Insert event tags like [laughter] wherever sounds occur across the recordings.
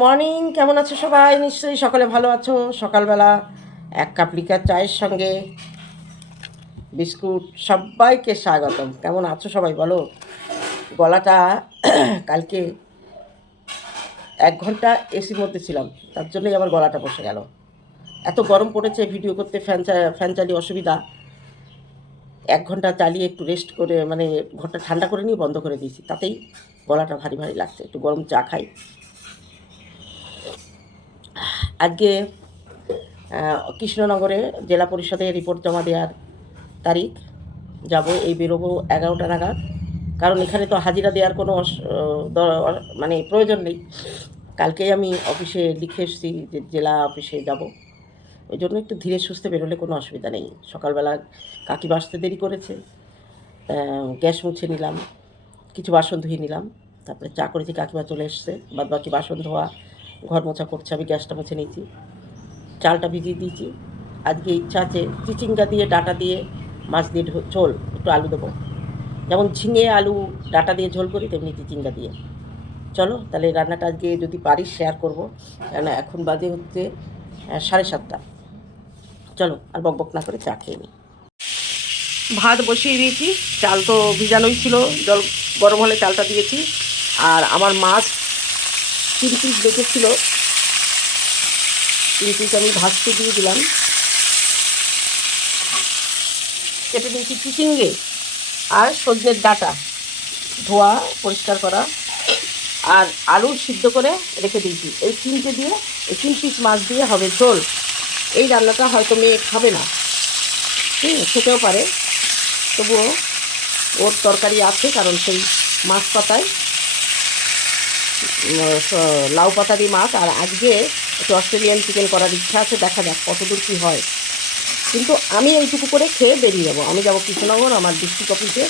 Morning কেমন আছো সবাই? নিশ্চয়ই সকালে ভালো আছো। সকালবেলা এক কাপ লিকার চায়ের সঙ্গে বিস্কুট, সবাইকে স্বাগতম। কেমন আছো সবাই বলো? গলাটা [clears throat] কালকে এক ঘণ্টা এসির মধ্যে ছিলাম, তার জন্যই আমার গলাটা বসে গেল। এত গরম পড়েছে, ভিডিও করতে ফ্যান ফ্যান চালিয়ে অসুবিধা। এক ঘণ্টা চালিয়ে একটু রেস্ট করে মানে ঘরটা ঠান্ডা করে নিয়ে বন্ধ করে দিয়েছি, তাতেই গলাটা ভারী ভারী লাগছে। একটু গরম চা খাই। আজকে কৃষ্ণনগরে জেলা পরিষদে রিপোর্ট জমা দেওয়ার তারিখ। যাব এই বেরোবো এগারোটা নাগাদ। কারণ এখানে তো হাজিরা দেওয়ার কোনো মানে প্রয়োজন নেই। কালকেই আমি অফিসে লিখে এসেছি যে জেলা অফিসে যাব। ওই জন্য একটু ধীরে সুস্থে বেরোলে কোনো অসুবিধা নেই। সকালবেলা কাকিমা আসতে দেরি করেছে গ্যাস মুছে নিলাম, কিছু বাসন ধুয়ে নিলাম, তারপরে চা করেছি, কাকিমা চলে এসছে বাদ বাকি বাসন ধোয়া ঘর মোছা করছে, আমি গ্যাসটা মুছে নিয়েছি। চালটা ভিজিয়ে দিয়েছি। আজকে ইচ্ছা আছে চিচিঙ্গা দিয়ে, ডাটা দিয়ে, মাছ দিয়ে ঝোল, একটু আলু দেবো। যেমন ঝিঙে, আলু, ডাটা দিয়ে ঝোল করি, তেমনি চিচিঙ্গা দিয়ে। চলো, তাহলে রান্নাটা আজকে যদি পারি শেয়ার করব। কেন এখন বাজে হচ্ছে সাড়ে সাতটা। চলো, আর বক বক না করে চা খেয়ে নিই ভাত বসিয়ে দিয়েছি, চাল তো ভিজানোই ছিল, জল গরম হলে চালটা দিয়েছি। আর আমার মাছ তিন পিস বেঁচেছিল। তিন পিস আমি ভাজতে দিয়ে দিলাম। কেটে দিয়েছি চিচিঙ্গে আর সজনের ডাটা। ধোয়া, পরিষ্কার করা। আর আলু সিদ্ধ করে রেখে দিয়েছি। এই তিনটে দিয়ে, এই তিন পিস মাছ দিয়ে হবে ঝোল। এই রান্নাটা হয়তো মেয়ে খাবে না। হুম, খেতেও পারে। তবুও ওর তরকারি আছে, কারণ সেই মাছ পাতায় লাউ পাতা দিয়ে মাছ, আর আজকে একটু অস্ট্রেলিয়ান চিকেন করার ইচ্ছা আছে, দেখা যাক কতদূর কী হয়। কিন্তু আমি এইটুকু করে খেয়ে বেরিয়ে যাব। আমি যাব কৃষ্ণনগর, আমার ডিস্ট্রিক্ট অফিসে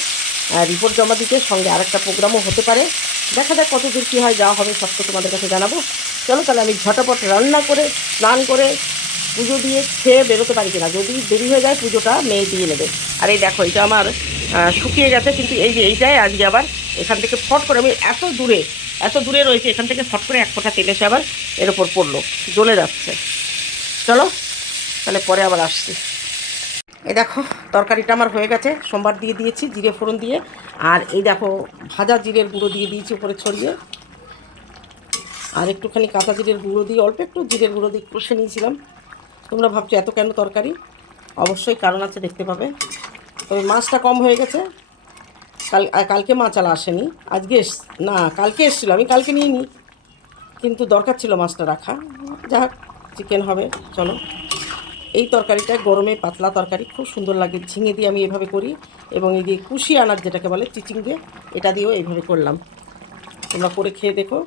রিপোর্ট জমা দিতে সঙ্গে আরেকটা প্রোগ্রামও হতে পারে। দেখা যাক কতদূর কী হয় যাওয়া হবে সব তো তোমাদের কাছে জানাব। চলো তাহলে আমি ঝটাপট রান্না করে, স্নান করে পুজো দিয়ে খেয়ে বেরোতে পারি কিনা। যদি দেরি হয়ে যায়, পুজোটা মেয়ে দিয়ে নেবে। আর এই দেখো, এটা আমার শুকিয়ে গেছে, কিন্তু এই যে এইটাই আজকে আবার এখান থেকে ফট করে আমি এত দূরে এত দূরে রয়েছে, এখান থেকে ফট করে এক ফোঁটা তেল এসে আবার এর ওপর পড়ল, জ্বলে যাচ্ছে। চলো, তাহলে পরে আবার আসছি। এই দেখো, তরকারিটা আমার হয়ে গেছে, সোমবার দিয়ে দিয়েছি, জিরে ফোড়ন দিয়ে। আর এই দেখো, ভাজা জিরের গুঁড়ো দিয়ে দিয়েছি উপরে ছড়িয়ে। আর একটুখানি কাঁচা জিরের গুঁড়ো দিয়ে, অল্প একটু জিরের গুঁড়ো দিয়ে কষে নিয়েছিলাম। তোমরা ভাবছ এত কেন তরকারি? অবশ্যই কারণ আছে, দেখতে পাবে। তবে মাছটা কম হয়ে গেছে। কাল কালকে মাছ মাছালা আসেনি। আজকে এস, না, কালকে এসেছিল, আমি কালকে নিয়ে নিই কিন্তু দরকার ছিল মাছটা রাখা। যাক চিকেন হবে, চলো। এই তরকারিটা গরমে পাতলা তরকারি, খুব সুন্দর লাগে। ঝিঙে দিয়ে আমি এভাবে করি এবং এই দিয়ে কুশি আনার যেটাকে বলে, চিচিং দিয়ে, এটা দিয়েও এইভাবে করলাম। তোমরা করে খেয়ে দেখো।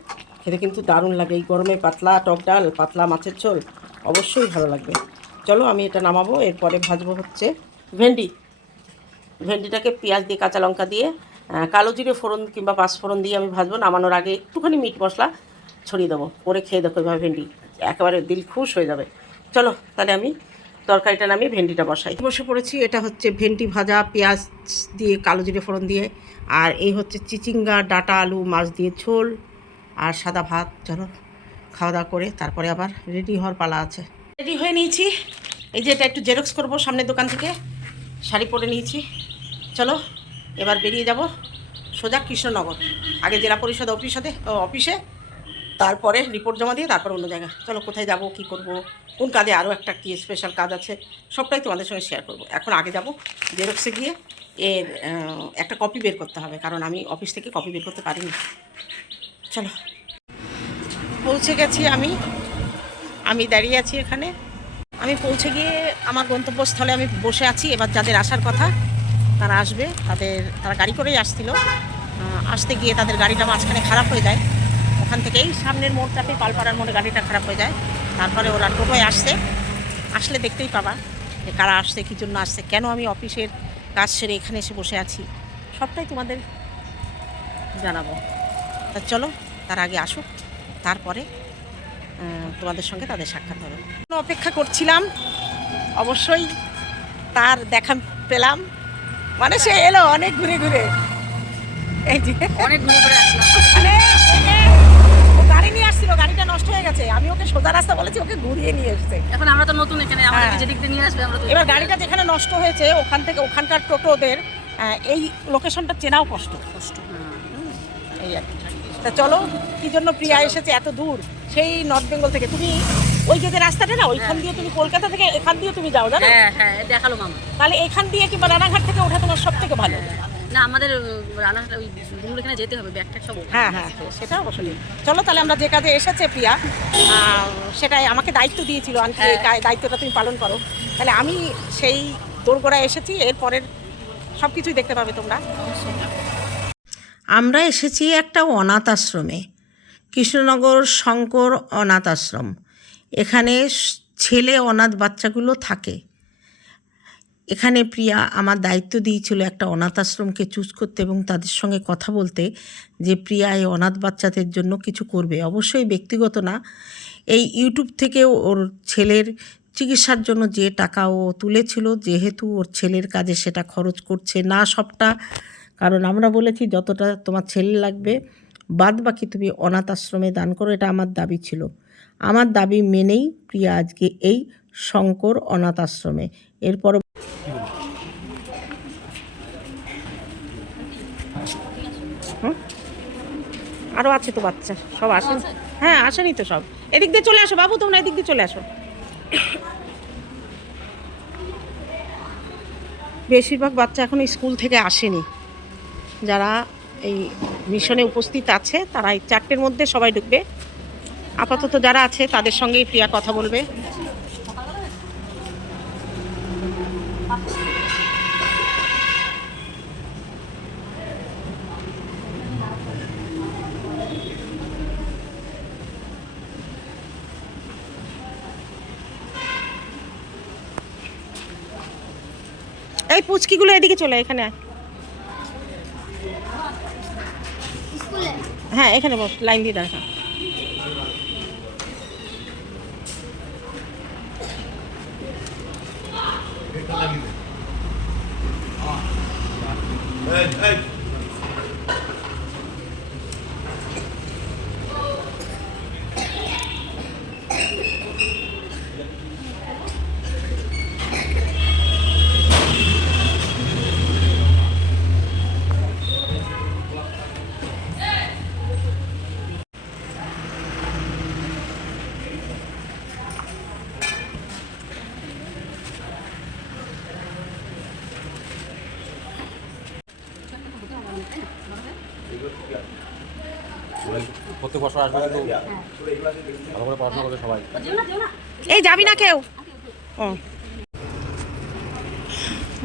খেতে কিন্তু দারুণ লাগে। এই গরমে পাতলা টক ডাল, পাতলা মাছের ঝোল অবশ্যই ভালো লাগবে। চলো আমি এটা নামাবো, এরপরে ভাজবো হচ্ছে ভেন্ডি। ভেন্ডিটাকে পেঁয়াজ দিয়ে, কাঁচা লঙ্কা দিয়ে কালো জিরে ফোড়ন কিংবা পাঁচ ফোড়ন দিয়ে আমি ভাজবো। নামানোর আগে একটুখানি মিট মশলা ছড়িয়ে দেবো। করে খেয়ে দেখো এভাবে ভেন্ডি একেবারে দিল খুশ হয়ে যাবে। চলো তাহলে আমি তরকারিটা নামিয়ে ভেন্ডিটা বসাই। বসে পড়েছি, এটা হচ্ছে ভেন্ডি ভাজা, পেঁয়াজ দিয়ে, কালো জিরে ফোড়ন দিয়ে, আর এই হচ্ছে চিচিঙ্গা, ডাটা আলু, মাছ দিয়ে ঝোল, আর সাদা ভাত। চলো। খাওয়া দাওয়া করে তারপরে আবার রেডি হওয়ার পালা আছে। রেডি হয়ে নিয়েছি। এই যে এটা একটু জেরক্স করব সামনের দোকান থেকে। শাড়ি পরে নিয়েছি। চলো, এবার বেরিয়ে যাব সোজা কৃষ্ণনগর। আগে জেলা পরিষদ অফিসে অফিসে, তারপরে রিপোর্ট জমা দিয়ে তারপর অন্য জায়গা। চলো, কোথায় যাব, কি করব, কোন কাজে আরও একটা কি স্পেশাল কাজ আছে, সবটাই তোমাদের সঙ্গে শেয়ার করব। এখন আগে যাব জেরক্সে গিয়ে এর একটা কপি বের করতে হবে, কারণ আমি অফিস থেকে কপি বের করতে পারিনি। চলো। পৌঁছে গেছি আমি। আমি দাঁড়িয়ে আছি এখানে। আমি পৌঁছে গিয়ে আমার গন্তব্যস্থলে আমি বসে আছি। এবার যাদের আসার কথা, তারা আসবে। তাদের, তারা গাড়ি করেই আসছিল। আসতে গিয়ে তাদের গাড়িটা মাঝখানে খারাপ হয়ে যায়। ওখান থেকেই সামনের মোড়টাতে পালপাড়ার মোড়ে গাড়িটা খারাপ হয়ে যায়। তারপরে ওরা টোটোয় আসছে। আসলে দেখতেই পাবা যে কারা আসছে, কী জন্য আসছে, কেন আমি অফিসের কাজ সেরে এখানে এসে বসে আছি। সবটাই তোমাদের জানাব। তা চলো, তার আগে আসুক। তারপরে তোমাদের সঙ্গে তাদের সাক্ষাৎ হবে। অপেক্ষা করছিলাম অবশ্যই তার দেখা পেলাম। মানে সে এলো অনেক ঘুরে ঘুরে। এই যে। অনেক ঘুরে ঘুরে আসলাম। মানে গাড়ি নিয়ে আসছিল গাড়িটা নষ্ট হয়ে গেছে। আমি ওকে সোজা রাস্তা বলেছি ওকে ঘুরিয়ে নিয়ে এসছে। এখন আমরা তো নতুন এখানে আমাদের হ্যাঁ। যেদিক দিয়ে নিয়ে আসবে আমরা এবার গাড়িটা যেখানে নষ্ট হয়েছে ওখান থেকে ওখানকার টোটোদের এই লোকেশনটা চেনাও কষ্ট। কষ্ট এই আর কি। তা চলো কি জন্য প্রিয়া এসেছে এত দূর? সেই নর্থ বেঙ্গল থেকে। তুমি ওই যে রাস্তাটা না ওইখান দিয়ে তুমি কলকাতা থেকে এখান দিয়ে তুমি যাও জানো? হ্যাঁ হ্যাঁ দেখাল মামা। তাহলে এখান দিয়ে কিংবা রানাঘাট থেকে ওঠা তোমার সব থেকে ভালো। না আমাদের রান্নাটা ওই এখানে যেতে হবে ব্যাগ ট্যাগ সব হ্যাঁ হ্যাঁ সেটা অবশ্যই। চলো তাহলে আমরা যে কাজে এসেছে প্রিয়া সেটাই আমাকে দায়িত্ব দিয়েছিল এই দায়িত্বটা তুমি পালন করো। তাহলে আমি সেই দোরগোড়ায় এসেছি এরপরের সব কিছুই দেখতে পাবে তোমরা। আমরা এসেছি একটা অনাথ আশ্রমে, কৃষ্ণনগর শঙ্কর অনাথ আশ্রম। এখানে ছেলে অনাথ বাচ্চাগুলো থাকে। এখানে প্রিয়া আমার দায়িত্ব দিয়েছিল একটা অনাথ আশ্রমকে চুজ করতে এবং তাদের সঙ্গে কথা বলতে যে, প্রিয়া, এই অনাথ বাচ্চাদের জন্য কিছু করবে। অবশ্যই ব্যক্তিগত না। এই ইউটিউব থেকে ওর ছেলের চিকিৎসার জন্য যে টাকা ও তুলেছিল, যেহেতু ওর ছেলের কাজে সেটা খরচ করছে না সবটা কারণ আমরা বলেছি যতটা তোমার ছেলে লাগবে বাদ বাকি তুমি অনাথ আশ্রমে দান করো এটা আমার দাবি ছিল। আমার দাবি মেনেই প্রিয়া আজকে এই শঙ্কর অনাথ আশ্রমে। এরপর আরও আছে তো বাচ্চা সব আসেন হ্যাঁ আসেনি তো সব। এদিক দিয়ে চলে আসো বাবু তোমরা এদিক দিয়ে চলে আসো। বেশিরভাগ বাচ্চা এখনও স্কুল থেকে আসেনি। যারা এই মিশনে উপস্থিত আছে, তারা এই চারটের মধ্যে সবাই ঢুকবে আপাতত যারা আছে, তাদের সঙ্গেই প্রিয়া কথা বলবে এই পুচকিগুলো এদিকে চলে, এখানে আয়। হ্যাঁ এখানে বস লাইন দিয়ে দেখা প্রত্যেক বছর আসবে কিন্তু ভালো করে পড়াশোনা করবে সবাই। এই যাবি না কেউ? ও।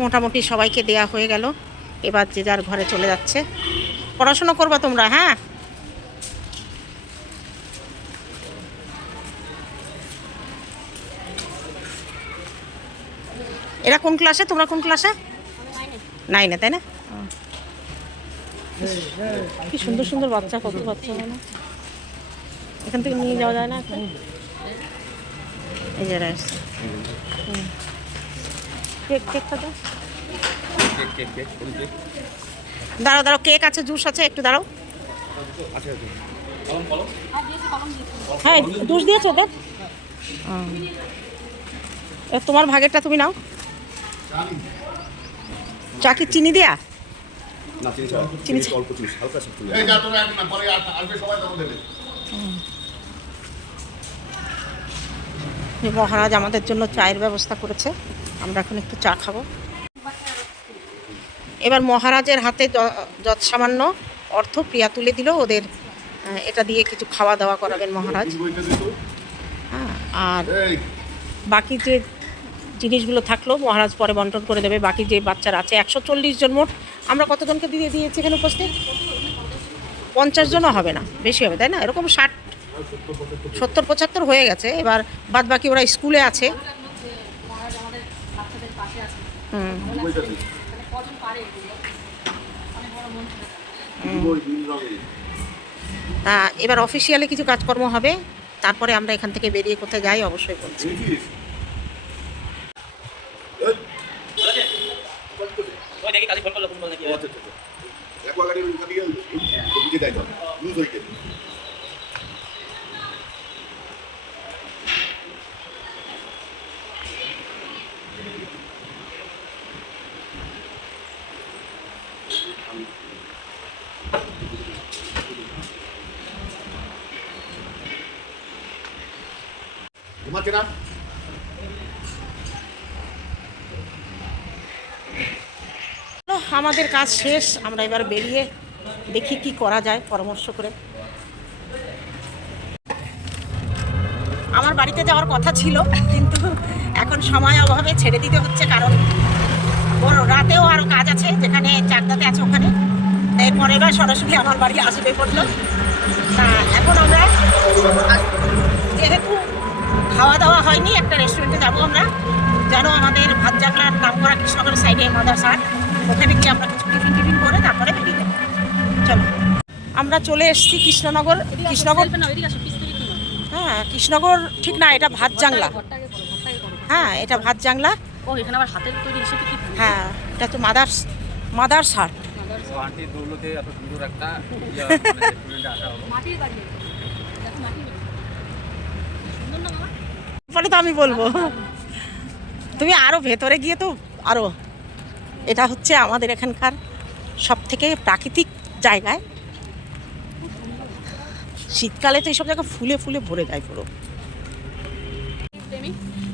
মোটামুটি সবাইকে দেয়া হয়ে গেল। এবার যে যার ঘরে চলে যাচ্ছে। পড়াশোনা করবা তোমরা হ্যাঁ? এরা কোন ক্লাসে? তোমরা কোন ক্লাসে? নাইনে তাই না? কি সুন্দর সুন্দর বাচ্চা কত বাচ্চা। হয় না এখান থেকে নিয়ে যাওয়া যায় না এখন? এই যে রাইস কেক কেক কেক দাঁড়াও দাঁড়াও কেক আছে জুস আছে একটু দাঁড়াও। হ্যাঁ জুস দিয়েছ ওদের এ, তোমার ভাগেরটা তুমি নাও। চা কি চিনি দেয়া? চিনি ছাড়া। চিনি চিনি অল্প চিনি হালকা একটু এই যা তোরা এক না পরে আর- আসবে সবাই তখন দেবে যে মহারাজ আমাদের জন্য চায়ের ব্যবস্থা করেছে। আমরা এখন একটু চা খাব। এবার মহারাজের হাতে য- যৎ সামান্য অর্থ প্রিয়া তুলে দিল। ওদের এটা দিয়ে কিছু খাওয়া দাওয়া করাবেন মহারাজ। হ্যাঁ আর বাকি যে জিনিসগুলো থাকল মহারাজ পরে বন্টন করে দেবে। বাকি যে বাচ্চারা আছে একশো চল্লিশ জন মোট। আমরা কতজনকে দিয়ে দিয়েছি এখানে উপস্থিত? পঞ্চাশ জনও হবে না বেশি হবে তাই না? এরকম ষাট সত্তর পঁচাত্তর হয়ে গেছে, এবার বাদ বাকি ওরা স্কুলে আছে। হুম। তা এবার অফিসিয়ালি কিছু কাজকর্ম হবে, তারপরে আমরা এখান থেকে বেরিয়ে কোথায় যাই অবশ্যই বলছি। দেখি কালি ফোন করল ফোন করল নাকি আচ্ছা আচ্ছা অ্যাকোয়াগার্ডের ওখানে গিয়ে বুঝে দেয় তো লুজ হয়ে গেছে ঘুমাচ্ছে না তো আমাদের কাজ শেষ, আমরা এবার বেরিয়ে দেখি কি করা যায়, পরামর্শ করে। আমার বাড়িতে যাওয়ার কথা ছিল, কিন্তু এখন সময় অভাবে ছেড়ে দিতে হচ্ছে, কারণ বড় রাতেও আরও কাজ আছে, যেখানে চাকদাতে আছে ওখানে। এরপরে পরের বার সরাসরি আমার বাড়ি আসবে পড়ল তা এখন আমরা যেহেতু খাওয়া দাওয়া হয়নি, একটা রেস্টুরেন্টে যাব আমরা। যেন আমাদের ভাত জাগলার নাম করা কৃষ্ণনগর সাইডে মাদার সাট ওখানে গিয়ে আমরা কিছু টিফিন টিফিন করে তারপরে বেরিয়ে যাব চলো। আমরা চলে এসেছি কৃষ্ণনগর। কৃষ্ণনগর হ্যাঁ কৃষ্ণনগর ঠিক না এটা ভাত জাংলা। হ্যাঁ এটা ভাত জাংলা। ও এখানে আবার হাতের তৈরি হিসেবে কি হ্যাঁ এটা তো [laughs] মাদার মাদার বাবা? পরে তো আমি বলব। তুমি আরও ভেতরে গিয়ে তো আরও এটা হচ্ছে আমাদের এখানকার সব থেকে প্রাকৃতিক জায়গায়। শীতকালে তো এইসব জায়গা ফুলে ফুলে ভরে যায় পুরো।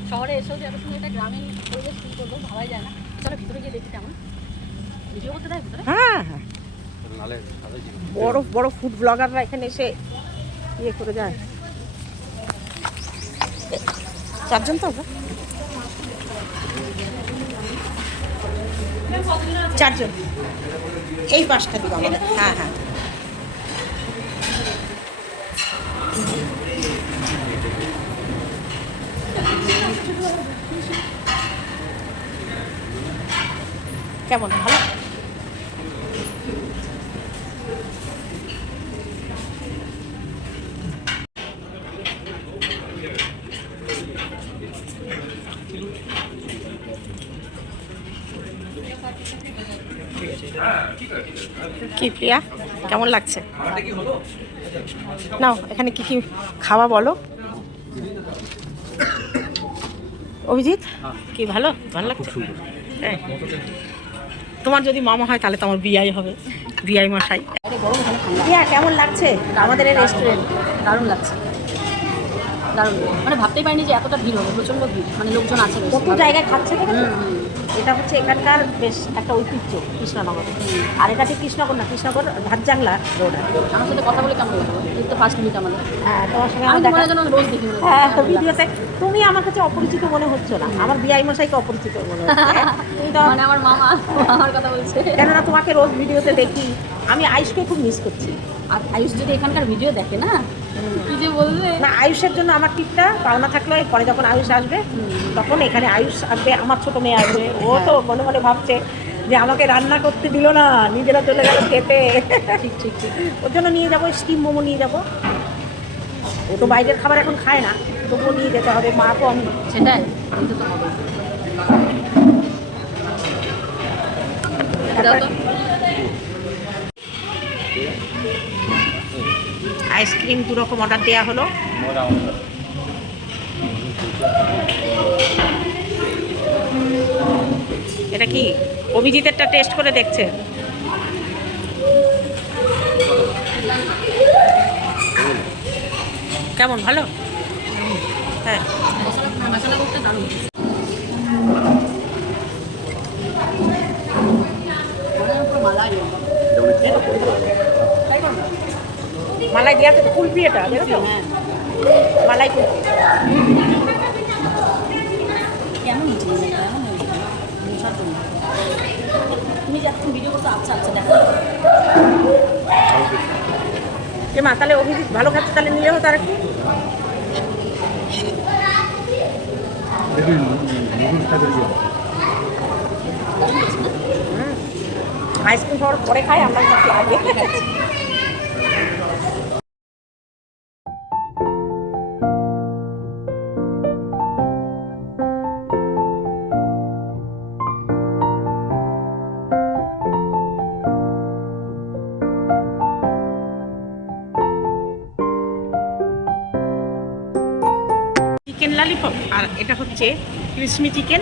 শহরে এসেও যে এত সুন্দর একটা গ্রামীণ পরিবেশ ফিল করব ভাবাই যায় না। চলো ভিতরে গিয়ে দেখি কেমন। ভিডিও করতে দেয় ভিতরে। হ্যাঁ হ্যাঁ। বড় বড় ফুড ব্লগাররা এখানে এসে ইয়ে করে যায়। চারজন তো আমরা? চারজন। এই পাঁচটা দিব আমাদের হ্যাঁ হ্যাঁ। কেমন? ভালো কি প্রিয়া? কেমন লাগছে? নাও এখানে কি কি খাওয়া বলো। অভিজিৎ কি ভালো? ভালো লাগছে? হ্যাঁ। তোমার যদি মামা হয় তাহলে তো আমার বিয়াই হবে বিয়াই মশাই। প্রিয়া কেমন লাগছে? আমাদের এই রেস্টুরেন্ট দারুণ লাগছে। দারুণ। মানে ভাবতেই পারিনি যে এতটা ভিড় হবে প্রচণ্ড ভিড়। মানে লোকজন আছে কত জায়গায় খাচ্ছে। এটা হচ্ছে এখানকার বেশ একটা ঐতিহ্য কৃষ্ণনগর। আর এটা ঠিক কৃষ্ণগর না কৃষ্ণগর ভাতজাংলা রোড আর আমার সাথে কথা বলে কেমন লাগল? তো ফার্স্ট মিট আমাদের। হ্যাঁ তোমার সঙ্গে আমি তোমার জন্য রোজ দেখি হ্যাঁ। ভিডিওতে তুমি আমার কাছে অপরিচিত মনে হচ্ছে না। আমার বিআই মশাইকে অপরিচিত মনে হচ্ছে তুমি তো মানে আমার মামা আমার কথা বলছে। কেননা তোমাকে রোজ ভিডিওতে দেখি। আমি আয়ুষকে খুব মিস করছি। আর আয়ুষ যদি এখানকার ভিডিও দেখে না কি যে বলবে? না আয়ুষের জন্য আমার টিপটা পাওনা থাকল পরে যখন আয়ুষ আসবে তখন এখানে আয়ুষ আসবে আমার ছোট মেয়ে আসবে। ও তো মনে মনে ভাবছে যে আমাকে রান্না করতে দিল না নিজেরা চলে গেল খেতে। ঠিক ঠিক ঠিক। ওর জন্য নিয়ে যাব স্টিম মোমো নিয়ে যাব। ও তো বাইরের খাবার এখন খায় না তবুও নিয়ে যেতে হবে মা তো আমি। সেটাই কিন্তু তো হবে। আইসক্রিম দু রকম অর্ডার দেওয়া হলো। এটা কি অভিজিতেরটা টেস্ট করে দেখছে? কেমন, ভালো? হ্যাঁ। মশলা মশলা করতে দারুণ মনের উপর মালাই তাই করো না? মালাই দেওয়া তো কুলফি এটা হ্যাঁ। মালাই মানে? আচ্ছা আচ্ছা দেখো। যে মা তাহলে অভিজিৎ ভালো খাচ্ছে তাহলে নিলে হতো আরেকটু আইসক্রিম খাওয়ার পরে খাই আমরা আগে। ললিপপ আর এটা হচ্ছে crispy chicken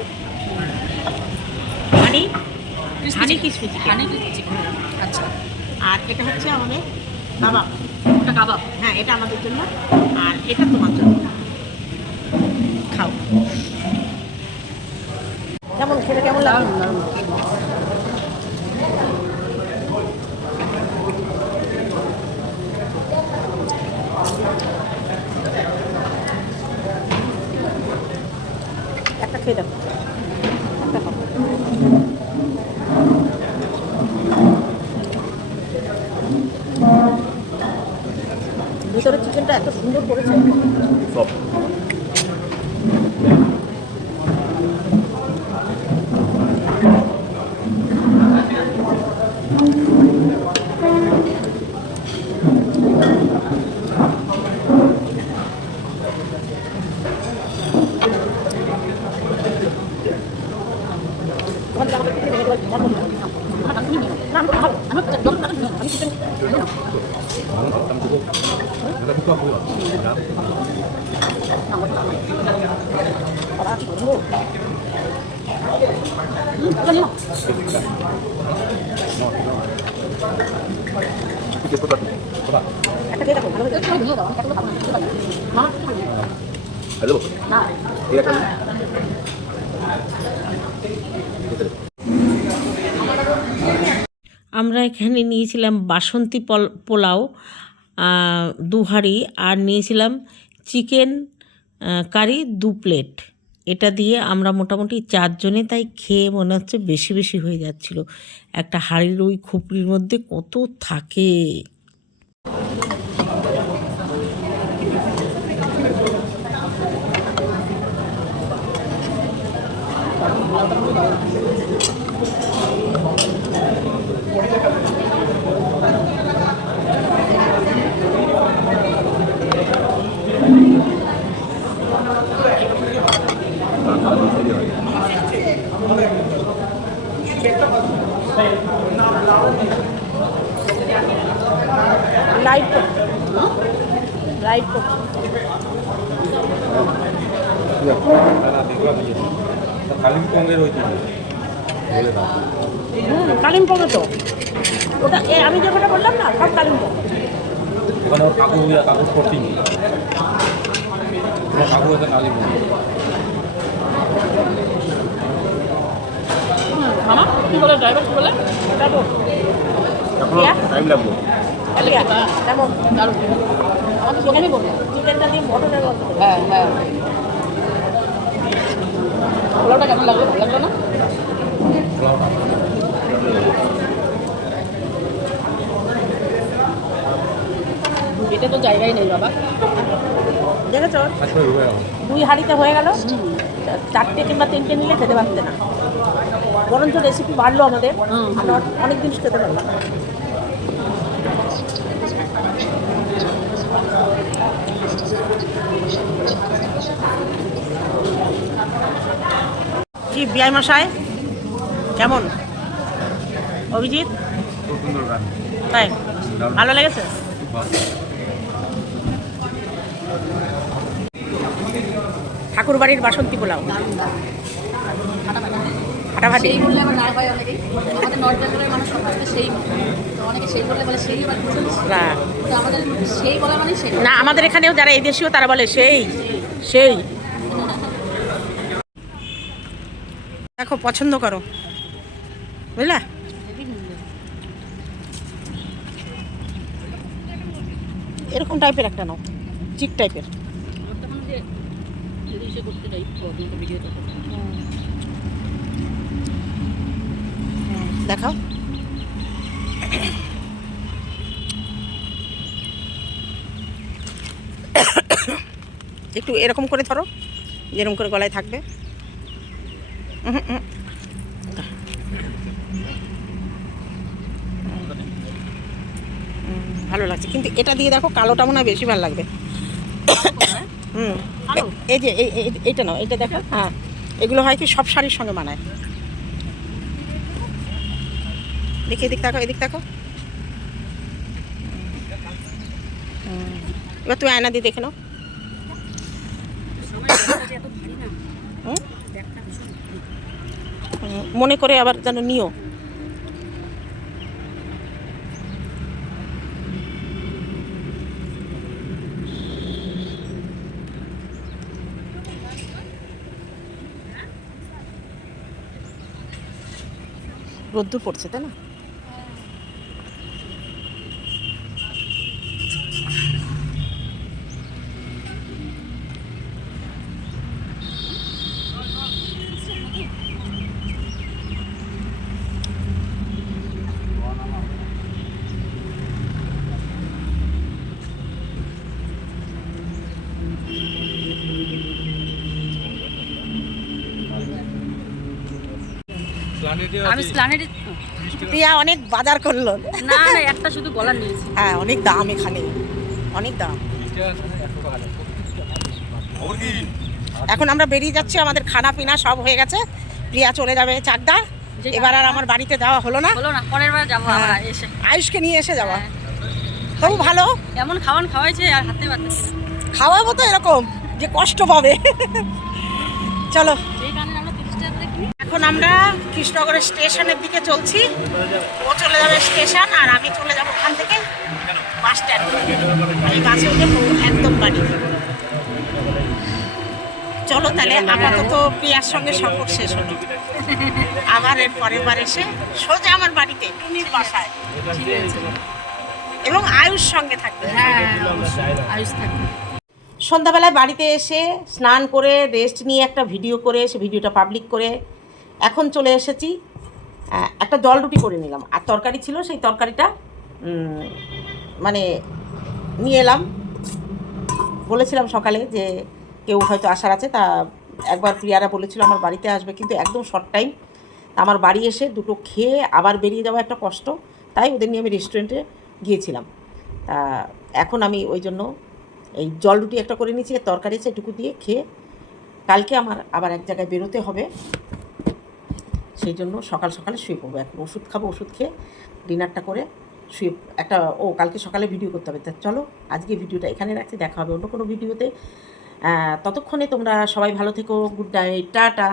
honey honey crispy chicken honey crispy chicken আচ্ছা। আর এটা হচ্ছে আমাদের কাবাব। ওটা কাবাব? হ্যাঁ এটা আমাদের জন্য। আর এটা তোমার জন্য। খাও। কেমন খেলে কেমন লাগল? একটা খেয়ে দেখো। ভিতরে চিকেনটা এত সুন্দর করেছে সব একটা খেয়ে দেখো ভালো হয়েছে একটু ভেঙে দাও আমি এতগুলো খাব না খেতে পারি না। মা আমরা এখানে নিয়েছিলাম বাসন্তী পল- পোলাও। দু হাঁড়ি আর নিয়েছিলাম চিকেন কারি দু প্লেট। এটা দিয়ে আমরা মোটামুটি চারজনে তাই খেয়ে মনে হচ্ছে বেশি বেশি হয়ে যাচ্ছিল। একটা হাঁড়ির ওই খুপড়ির মধ্যে কত থাকে। লাইট লাইট করছে হুম কালিম্পংয়ে তো। ওটা আমি যে কথা বললাম না সব কালিম্পং। ওখানে ওর কাকু কাকুর কোচিং কাকু হচ্ছে কালিম্পং মামা কি বলে ড্রাইভার কি বলে টাইম লাগবে দারুণ। আমাকে সেখানেই বলল চিকেনটা দিয়ে মটনের হ্যাঁ হ্যাঁ। পোলাওটা কেমন লাগল? ভালো লাগল না? পেটে তো জায়গাই নেই বাবা। দেখেছ? দুই হাঁড়িতে হয়ে গেল। চারটে কিংবা তিনটে নিলে খেতে পারতে না। বরঞ্চ রেসিপি বাড়লো আমাদের। আমরা অনেক জিনিস খেতে পারলাম কি বিআই মশাই কেমন? অভিজিৎ? তাই? ভালো লেগেছে? ঠাকুর বাড়ির বাসন্তী পোলাও। ফাটাফাটি সেই বললে আবার হয় অনেকেই। আমাদের নর্থ বেঙ্গলের মানুষ সমাজকে সেই তো অনেকে সেই বললে বলে সেই আবার না। আমাদের সেই বলা মানে সেই। না আমাদের এখানেও যারা এই দেশীয় তারা বলে সেই সেই। দেখো পছন্দ করো। বুঝলা? এরকম টাইপের একটা নাও। চিক টাইপের করতে যাই তো কিন্তু ভিডিওটা দেখাও। একটু এরকম করে ধরো যেরকম করে গলায় থাকবে। ভালো লাগছে। কিন্তু এটা দিয়ে দেখো কালোটা মনে হয় বেশি ভালো লাগবে। হুম এই যে এই- এই- এইটা নাও এইটা দেখো হ্যাঁ। এগুলো হয় কি সব শাড়ির সঙ্গে মানায় দেখি, এদিক তাকো এদিক হুম। এবার তুমি আয়না দিয়ে দেখে নাও। মনে করে আবার যেন নিও। রোদ্দুর পড়ছে, তাই না? আমি স্প্লানেডে প্রিয়া অনেক বাজার করল। না না একটা শুধু গলার নিয়েছি হ্যাঁ অনেক দাম এখানে। অনেক দাম। এখন আমরা বেরিয়ে যাচ্ছি আমাদের খানা পিনা সব হয়ে গেছে। প্রিয়া চলে যাবে চাকদা এবার আর আমার বাড়িতে যাওয়া হলো না। হলো না পরের বার যাব হ্যাঁ। এসে। আয়ুষকে নিয়ে এসে যাওয়া হ্যাঁ। তবু ভালো। এমন খাওয়ান খাওয়াইছে আর হাতে পারতেছি খাওয়াবো তো এরকম যে কষ্ট পাবে। চলো যেই কারণে আমরা তিরিশ টাকা করে কিনি এখন আমরা কৃষ্ণনগরের স্টেশনের দিকে চলছি। ও চলে যাবে স্টেশন আর আমি চলে যাব ওখান থেকে বাস স্ট্যান্ড। এই বাসে উঠে একদম বাড়ি। চলো তাহলে আপাতত প্রিয়ার সঙ্গে সফর শেষ হলো। আবার এর পরের বার এসে সোজা আমার বাড়িতে টুনির বাসায়। এবং আয়ুষ সঙ্গে থাকবে। হ্যাঁ আয়ুষ থাকবে। সন্ধ্যাবেলায় বাড়িতে এসে স্নান করে রেস্ট নিয়ে একটা ভিডিও করে, সে ভিডিওটা পাবলিক করে, এখন চলে এসেছি। একটা জল রুটি করে নিলাম। আর তরকারি ছিল, সেই তরকারিটা মানে নিয়ে এলাম। বলেছিলাম সকালে যে কেউ হয়তো আসার আছে, তা একবার প্রিয়ারা বলেছিল আমার বাড়িতে আসবে, কিন্তু একদম শর্ট টাইম আমার বাড়ি এসে দুটো খেয়ে আবার বেরিয়ে যাওয়া একটা কষ্ট। তাই ওদের নিয়ে আমি রেস্টুরেন্টে গিয়েছিলাম। তা এখন আমি ওই জন্য এই জল রুটি একটা করে নিয়েছি, তরকারি এটুকু দিয়ে খেয়ে কালকে আমার আবার এক জায়গায় বেরোতে হবে। সেই জন্য সকাল সকালে শুয়ে পড়ব। এখন ওষুধ খাব, ওষুধ খেয়ে ডিনারটা করে শুয়ে একটা, ও কালকে সকালে ভিডিও করতে হবে। তা চলো, আজকে ভিডিওটা এখানে রাখছি, দেখা হবে অন্য কোনো ভিডিওতে। ততক্ষণে তোমরা সবাই ভালো থেকো, গুড নাইট, টাটা।